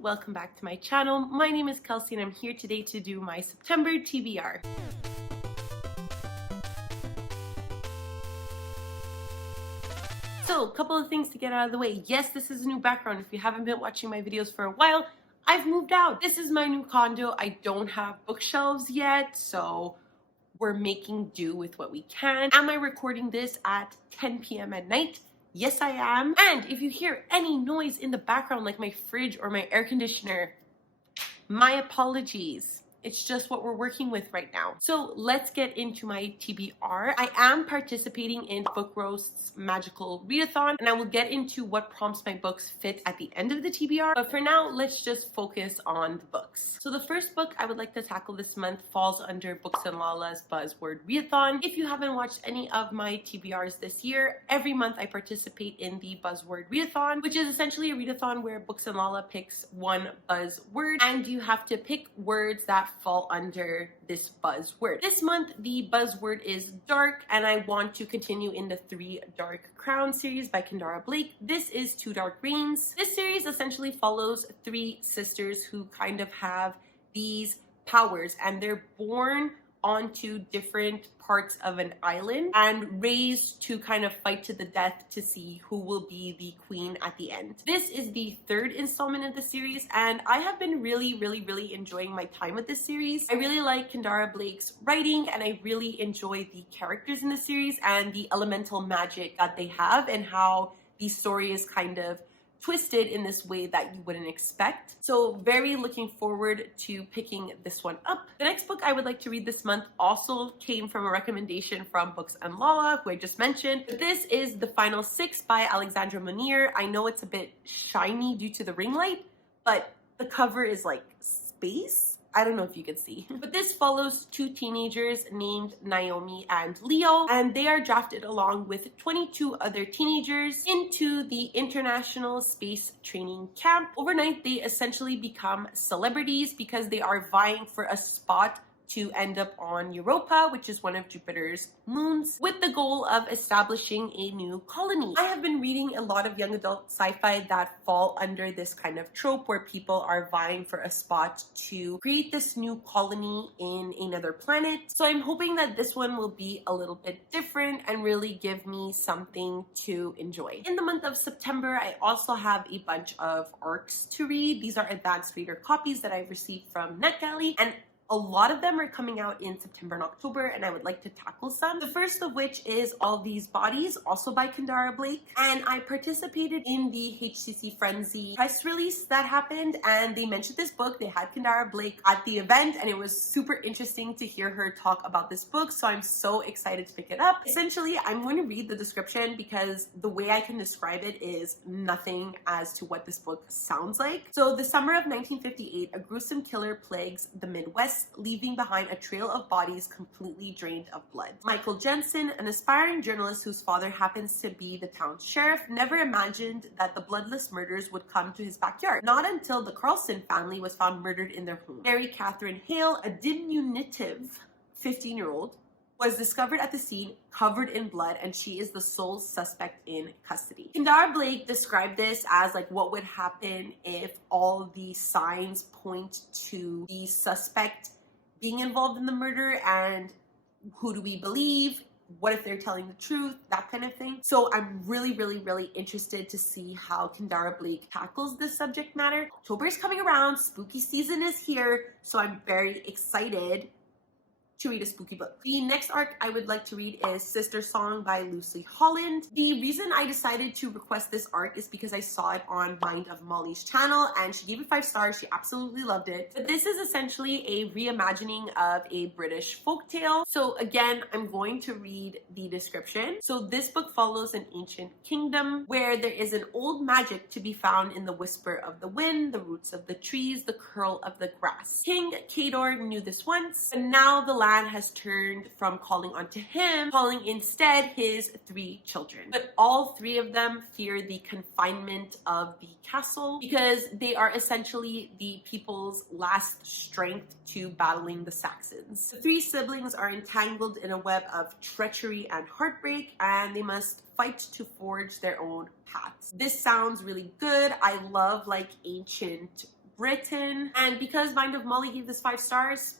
welcome back to my channel. My name is Kelsey and I'm here today to do my September TBR. So, a couple of things to get out of the way. Yes, this is a new background. If you haven't been watching my videos for a while, I've moved out. This is my new condo. I don't have bookshelves yet, so we're making do with what we can. Am I recording this at 10 p.m. at night? Yes, I am. And if you hear any noise in the background, like my fridge or my air conditioner, my apologies. It's just what we're working with right now. So let's get into my TBR. I am participating in Book Roast's magical readathon, and I will get into what prompts my books fit at the end of the TBR. But for now, let's just focus on the books. So the first book I would like to tackle this month falls under Books and Lala's Buzzword Readathon. If you haven't watched any of my TBRs this year, every month I participate in the Buzzword Readathon, which is essentially a readathon where Books and Lala picks one buzzword, and you have to pick words that fall under this buzzword. This month, the buzzword is dark, and I want to continue in the 3 Dark Crowns series by Kendara Blake. This is 2 Dark Reigns. This series essentially follows 3 sisters who kind of have these powers, and they're born onto different parts of an island and raised to kind of fight to the death to see who will be the queen at the end. This is the 3rd installment of the series, and I have been really enjoying my time with this series. I really like Kendara Blake's writing, and I really enjoy the characters in the series and the elemental magic that they have and how the story is kind of twisted in this way that you wouldn't expect. So very looking forward to picking this one up. The next book I would like to read this month also came from a recommendation from Books and Lala, who I just mentioned. This is The Final 6 by Alexandra Munir. I know it's a bit shiny due to the ring light, but the cover is like space. I don't know if you can see. But this follows 2 teenagers named Naomi and Leo, and they are drafted along with 22 other teenagers into the International Space Training Camp. Overnight, they essentially become celebrities because they are vying for a spot to end up on Europa, which is one of Jupiter's moons, with the goal of establishing a new colony. I have been reading a lot of young adult sci-fi that fall under this kind of trope where people are vying for a spot to create this new colony in another planet. So I'm hoping that this one will be a little bit different and really give me something to enjoy. In the month of September, I also have a bunch of ARCs to read. These are advanced reader copies that I've received from NetGalley, and a lot of them are coming out in September and October, and I would like to tackle some. The first of which is All These Bodies, also by Kendara Blake. And I participated in the HCC Frenzy press release that happened, and they mentioned this book. They had Kendara Blake at the event, and it was super interesting to hear her talk about this book, so I'm so excited to pick it up. Essentially, I'm going to read the description because the way I can describe it is nothing as to what this book sounds like. So, the summer of 1958, a gruesome killer plagues the Midwest, leaving behind a trail of bodies completely drained of blood. Michael Jensen, an aspiring journalist whose father happens to be the town's sheriff, never imagined that the bloodless murders would come to his backyard. Not until the Carlson family was found murdered in their home. Mary Catherine Hale, a diminutive 15-year-old, was discovered at the scene covered in blood, and she is the sole suspect in custody. Kendara Blake described this as like what would happen if all the signs point to the suspect being involved in the murder, and who do we believe? What if they're telling the truth? That kind of thing. So I'm really interested to see how Kendara Blake tackles this subject matter. October is coming around, spooky season is here, so I'm very excited to read a spooky book. The next arc I would like to read is Sister Song by Lucy Holland. The reason I decided to request this arc is because I saw it on Mind of Molly's channel, and she gave it 5 stars. She absolutely loved it. But this is essentially a reimagining of a British folktale. So again, I'm going to read the description. So this book follows an ancient kingdom where there is an old magic to be found in the whisper of the wind, the roots of the trees, the curl of the grass. King Kador knew this once, but now the land has turned from calling onto him, calling instead his 3 children. But all 3 of them fear the confinement of the castle because they are essentially the people's last strength to battling the Saxons. The 3 siblings are entangled in a web of treachery and heartbreak, and they must fight to forge their own paths. This sounds really good. I love like ancient Britain. And because Mind of Molly gave this 5 stars,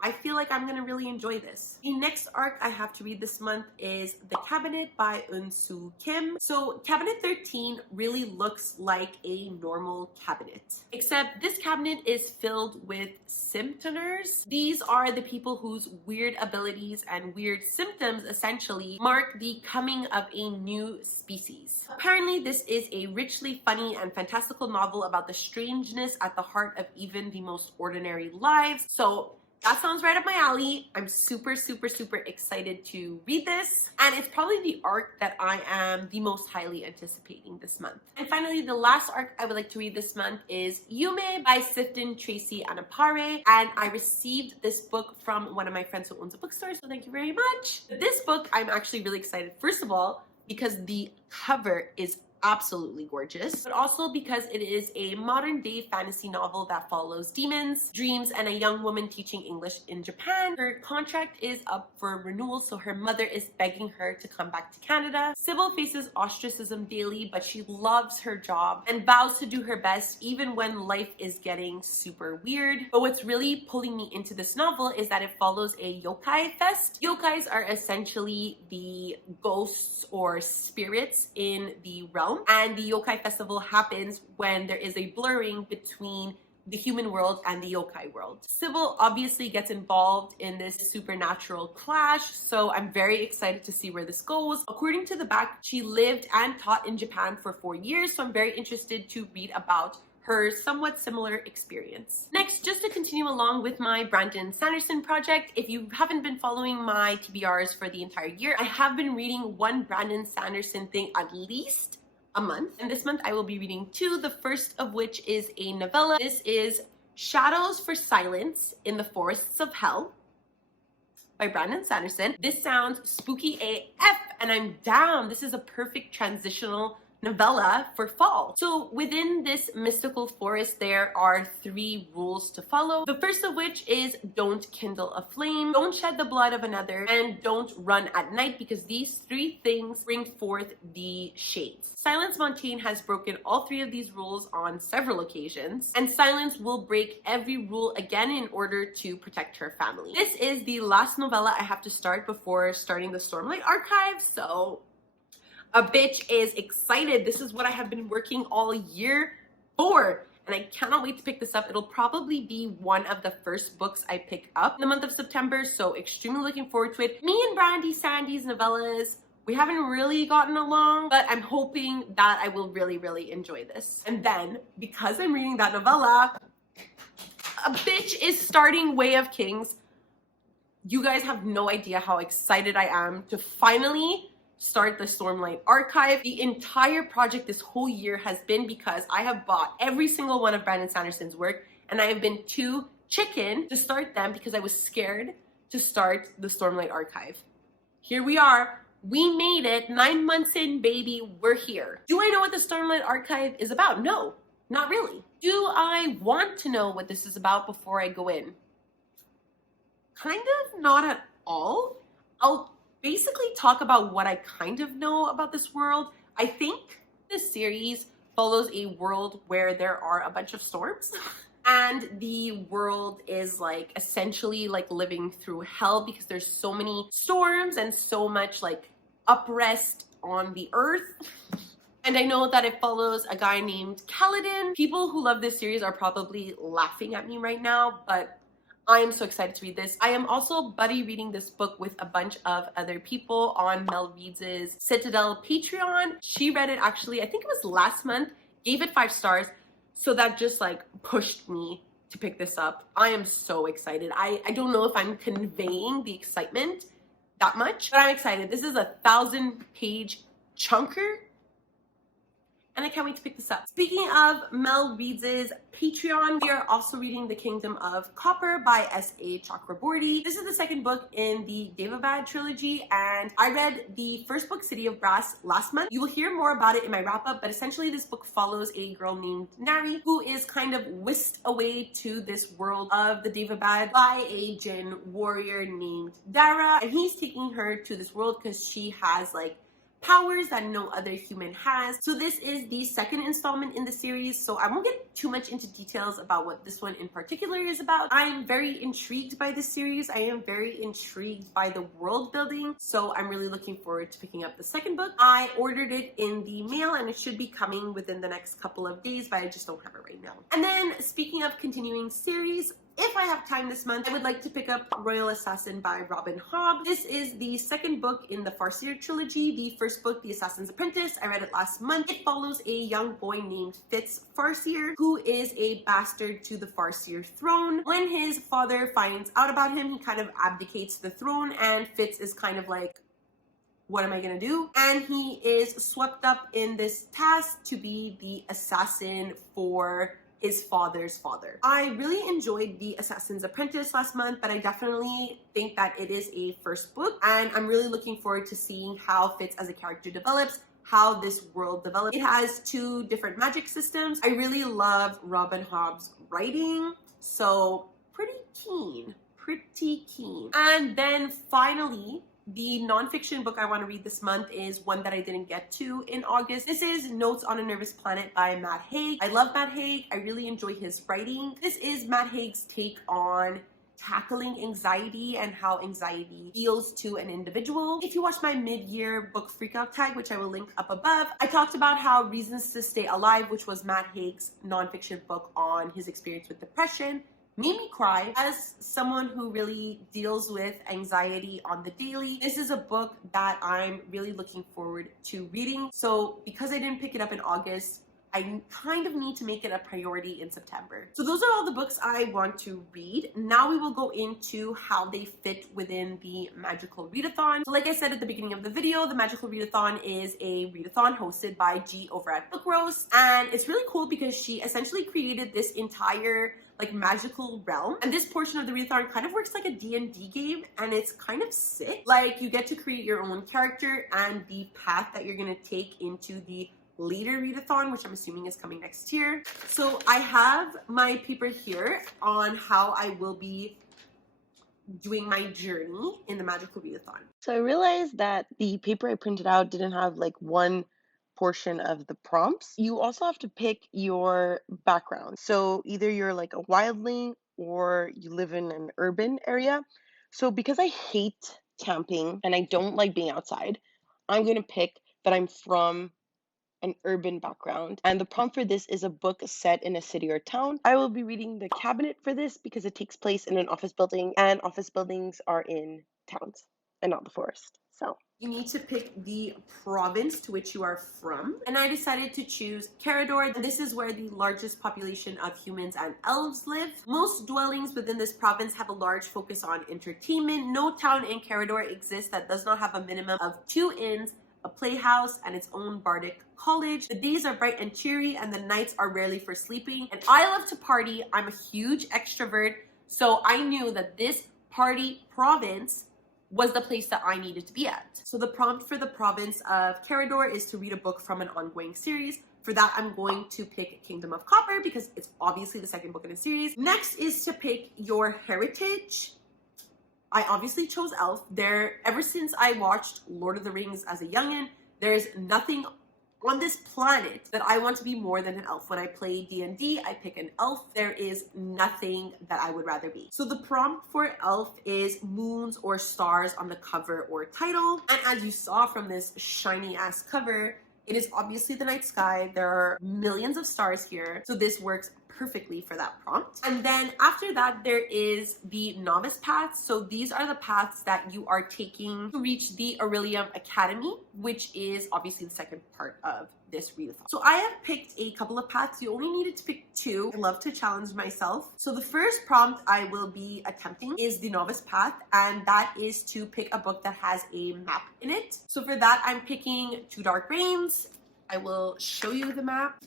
I feel like I'm gonna really enjoy this. The next arc I have to read this month is The Cabinet by Eun-Soo Kim. So Cabinet 13 really looks like a normal cabinet, except this cabinet is filled with symptomers. These are the people whose weird abilities and weird symptoms essentially mark the coming of a new species. Apparently, this is a richly funny and fantastical novel about the strangeness at the heart of even the most ordinary lives. So that sounds right up my alley. I'm super excited to read this. And it's probably the arc that I am the most highly anticipating this month. And finally, the last arc I would like to read this month is Yume by Sifton Tracy Anapare. And I received this book from one of my friends who owns a bookstore, so thank you very much. This book, I'm actually really excited. First of all, because the cover is absolutely gorgeous, but also because it is a modern day fantasy novel that follows demons, dreams, and a young woman teaching English in Japan. Her contract is up for renewal, so her mother is begging her to come back to Canada. Sybil faces ostracism daily, but she loves her job and vows to do her best even when life is getting super weird. But what's really pulling me into this novel is that it follows a yokai fest. Yokais are essentially the ghosts or spirits in the realm. And the yokai festival happens when there is a blurring between the human world and the yokai world. Sybil obviously gets involved in this supernatural clash, so I'm very excited to see where this goes. According to the back, she lived and taught in Japan for 4 years, so I'm very interested to read about her somewhat similar experience. Next, just to continue along with my Brandon Sanderson project, if you haven't been following my TBRs for the entire year, I have been reading one Brandon Sanderson thing at least a month. And this month I will be reading 2, the first of which is a novella. This is Shadows for Silence in the Forests of Hell by Brandon Sanderson. This sounds spooky AF and I'm down. This is a perfect transitional novella for fall. So within this mystical forest, there are 3 rules to follow. The first of which is don't kindle a flame, don't shed the blood of another, and don't run at night, because these 3 things bring forth the shades. Silence Montaigne has broken all 3 of these rules on several occasions, and Silence will break every rule again in order to protect her family. This is the last novella I have to start before starting the Stormlight Archive, so a bitch is excited. This is what I have been working all year for, and I cannot wait to pick this up. It'll probably be one of the first books I pick up in the month of September, so extremely looking forward to it. Me and Brandy Sandy's novellas, we haven't really gotten along, but I'm hoping that I will really enjoy this. And then, because I'm reading that novella, a bitch is starting Way of Kings. You guys have no idea how excited I am to finally start the Stormlight Archive. The entire project this whole year has been because I have bought every single one of Brandon Sanderson's work, and I have been too chicken to start them because I was scared to start the Stormlight Archive. Here we are. We made it. 9 months in, baby. We're here. Do I know what the Stormlight Archive is about? No, not really. Do I want to know what this is about before I go in? Kind of not at all. I'll basically talk about what I kind of know about this world. I think this series follows a world where there are a bunch of storms and the world is like essentially like living through hell because there's so many storms and so much like unrest on the earth. And I know that it follows a guy named Kaladin. People who love this series are probably laughing at me right now, but I am so excited to read this. I am also buddy reading this book with a bunch of other people on Mel Reads' Citadel Patreon. She read it actually, I think it was last month, gave it 5 stars. So that just like pushed me to pick this up. I am so excited. I don't know if I'm conveying the excitement that much, but I'm excited. This is a 1,000-page chunker, and I can't wait to pick this up. Speaking of Mel Reads' Patreon, we are also reading The Kingdom of Copper by S.A. Chakraborty. This is the 2nd book in the Devabad trilogy, and I read the first book, City of Brass, last month. You will hear more about it in my wrap-up, but essentially this book follows a girl named Nari who is kind of whisked away to this world of the Devabad by a Jinn warrior named Dara, and he's taking her to this world because she has like powers that no other human has. So this is the second installment in the series, so I won't get too much into details about what this one in particular is about. I'm very intrigued by this series. I am very intrigued by the world building, so I'm really looking forward to picking up the second book. I ordered it in the mail and it should be coming within the next couple of days, but I just don't have it right now. And then speaking of continuing series, if I have time this month, I would like to pick up Royal Assassin by Robin Hobb. This is the second book in the Farseer trilogy. The first book, The Assassin's Apprentice, I read it last month. It follows a young boy named Fitz Farseer, who is a bastard to the Farseer throne. When his father finds out about him, he kind of abdicates the throne, and Fitz is kind of like, what am I gonna do? And he is swept up in this task to be the assassin for his father's father. I really enjoyed The Assassin's Apprentice last month, but I definitely think that it is a first book, and I'm really looking forward to seeing how Fitz as a character develops, how this world develops. It has 2 different magic systems. I really love Robin Hobb's writing, so pretty keen. And then finally, the nonfiction book I want to read this month is one that I didn't get to in August. This is Notes on a Nervous Planet by Matt Haig. I love Matt Haig. I really enjoy his writing. This is Matt Haig's take on tackling anxiety and how anxiety feels to an individual. If you watch my mid-year book freakout tag, which I will link up above, I talked about how Reasons to Stay Alive, which was Matt Haig's nonfiction book on his experience with depression, made me cry. As someone who really deals with anxiety on the daily, this is a book that I'm really looking forward to reading. So because I didn't pick it up in August, I kind of need to make it a priority in September. So those are all the books I want to read. Now we will go into how they fit within the Magical Readathon. So like I said at the beginning of the video, the Magical Readathon is a readathon hosted by G over at Book Roast. And it's really cool because she essentially created this entire like magical realm, and this portion of the readathon kind of works like a D&D game, and it's kind of sick. Like, you get to create your own character and the path that you're gonna take into the later readathon, which I'm assuming is coming next year. So I have my paper here on how I will be doing my journey in the Magical Readathon. So I realized that the paper I printed out didn't have like one portion of the prompts. You also have to pick your background. So either you're like a wildling or you live in an urban area. So because I hate camping and I don't like being outside, I'm going to pick that I'm from an urban background. And the prompt for this is a book set in a city or town. I will be reading The Cabinet for this because it takes place in an office building, and office buildings are in towns and not the forest. So you need to pick the province to which you are from. And I decided to choose Carador. This is where the largest population of humans and elves live. Most dwellings within this province have a large focus on entertainment. No town in Carador exists that does not have a minimum of 2 inns, a playhouse, and its own bardic college. The days are bright and cheery, and the nights are rarely for sleeping. And I love to party. I'm a huge extrovert, so I knew that this party province was the place that I needed to be at. So the prompt for the province of Carador is to read a book from an ongoing series. For that, I'm going to pick Kingdom of Copper because it's obviously the second book in a series. Next is to pick your heritage. I obviously chose elf. Ever since I watched Lord of the Rings as a youngin', there's nothing on this planet that I want to be more than an elf. When I play D&D, I pick an elf. There is nothing that I would rather be. So the prompt for elf is moons or stars on the cover or title. And as you saw from this shiny ass cover, it is obviously the night sky. There are millions of stars here. So this works perfectly for that prompt. And then after that, there is the novice paths. So these are the paths that you are taking to reach the Aurelium Academy, which is obviously the second part of this readathon. So I have picked a couple of paths. You only needed to pick 2. I love to challenge myself. So the first prompt I will be attempting is the novice path, and that is to pick a book that has a map in it. So for that, I'm picking Two Dark Reigns. I will show you the map.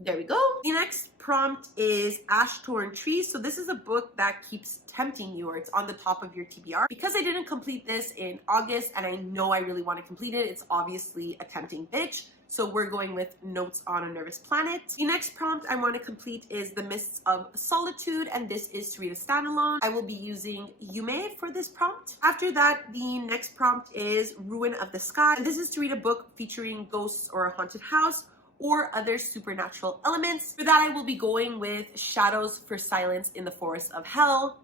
There we go. The next prompt is Ash Torn Trees. So this is a book that keeps tempting you, or it's on the top of your TBR. Because I didn't complete this in August and I know I really want to complete it, it's obviously a tempting bitch. So we're going with Notes on a Nervous Planet. The next prompt I want to complete is The Mists of Solitude, and this is to read a standalone. I will be using Yume for this prompt. After that, the next prompt is Ruin of the Sky, and this is to read a book featuring ghosts or a haunted house or other supernatural elements. For that, I will be going with Shadows for Silence in the Forest of Hell.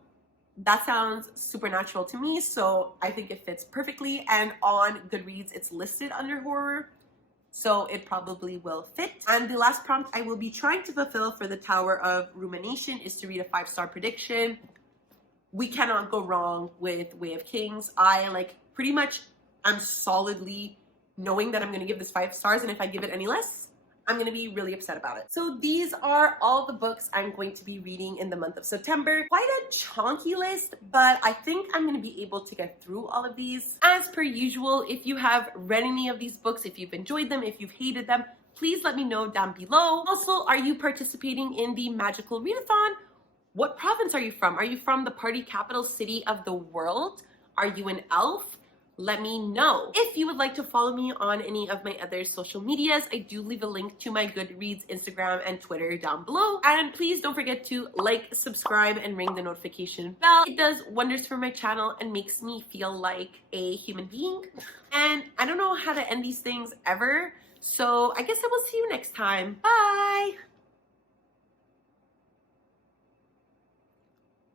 That sounds supernatural to me, so I think it fits perfectly, and on Goodreads, it's listed under horror, so it probably will fit. And the last prompt I will be trying to fulfill for the Tower of Rumination is to read a 5-star prediction. We cannot go wrong with Way of Kings. I pretty much I'm solidly knowing that I'm going to give this 5 stars, and if I give it any less, I'm going to be really upset about it. So these are all the books I'm going to be reading in the month of September. Quite a chunky list, but I think I'm going to be able to get through all of these. As per usual, if you have read any of these books, if you've enjoyed them, if you've hated them, please let me know down below. Also, are you participating in the Magical Readathon? What province are you from? Are you from the party capital city of the world? Are you an elf? Let me know. If you would like to follow me on any of my other social medias, I do leave a link to my Goodreads, Instagram, and Twitter down below. And please don't forget to like, subscribe, and ring the notification bell. It does wonders for my channel and makes me feel like a human being. And I don't know how to end these things ever, so I guess I will see you next time. Bye!